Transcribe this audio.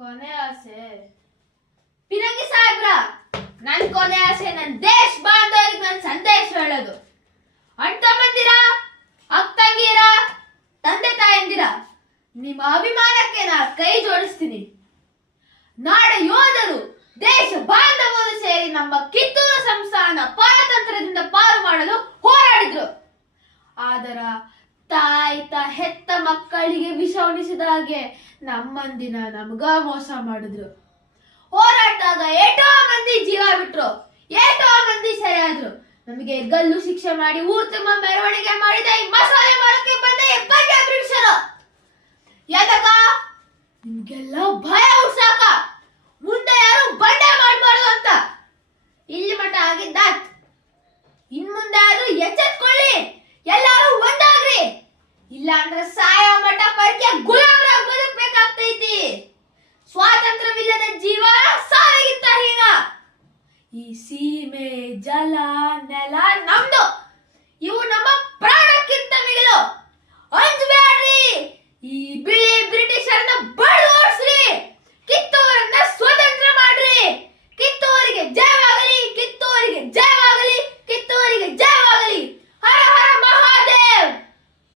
ಕೊನೆ ಆಸೆ ಪಿರಂಗಿ ಸಾಹೇಬ್ರ, ನನ್ ಕೊನೆ ಆಸೆ ನನ್ ದೇಶ ಬಾಂಧವರಿಗೆ ನನ್ ಸಂದೇಶ ಹೇಳೋದು. ಅಣ್ಣ ತಮ್ಮಂದಿರ, ಅಕ್ಕ ತಂಗಿಯರ, ತಂದೆ ತಾಯಂದಿರ, ನಿಮ್ಮ ಅಭಿಮಾನಕ್ಕೆ ನಾ ಕೈ ಜೋಡಿಸ್ತೀನಿ. ನಾಡ ಯೋಧರು, ದೇಶ ಬಾಂಧವರು ಸೇರಿ ನಮ್ಮ ಕಿತ್ತೂರು ಸಂಸ್ಥಾನ ಪರತಂತ್ರದಿಂದ ಪಾರು ಮಾಡಲು ಹೋರಾಡಿದ್ರು. ಆದರ ತಾಯ್ತ ಹೆತ್ತ ಮಕ್ಕಳಿಗೆ ವಿಷ ಉಣಿಸಿದ ಹಾಗೆ ನಮ್ಮಂದಿನ ನಮ್ಗ ಮೋಸ ಮಾಡಿದ್ರು. ಹೋರಾಟದಾಗ ಏಟೋ ಮಂದಿ ಜೀವ ಬಿಟ್ರು, ಏಟೋ ಮಂದಿ ಸೆರೆಯಾದ್ರು. ನಮಗೆ ಗಲ್ಲು ಶಿಕ್ಷೆ ಮಾಡಿ ಊರ್ ತುಂಬ ಮೆರವಣಿಗೆ ಮಾಡಿದ ಈ ಮಸಾಲೆ ಮಾಡಕ್ಕೆ ಬಂದ ಬಂಡ ಬ್ರಿಟಿಷರು. ಯಾಕ ನಿಮ್ಗೆಲ್ಲ ಭಯ ಉಡ್ಸಾಕ, ಮುಂದೆ ಯಾರು ಬಂಡೆ ಮಾಡಬಾರ್ದು ಅಂತ. ಇಲ್ಲಿ ಮಠ ಆಗಿದ್ದಾತ್. ಇನ್ ಮುಂದೆ ಆದ್ರೂ ಎಚ್ಚೆತ್ಕೊಳ್ಳಿ, ಎಲ್ಲಾರು ಒಂದಾಗ್ರಿ. ಇಲ್ಲ ಅಂದ್ರೆ ಸಾಯೋ ಮಠ ಪರಕೆ ಗುಲಾಮರಾಗಿ ಬದುಕಬೇಕಾಗ್ತೈತಿ. ಸ್ವಾತಂತ್ರ್ಯವಿಲ್ಲದ ಜೀವ ಸಾವಿಗಿಂತ ಹೀನ. ಈ ಸೀಮೆ, ಜಲ, ನೆಲ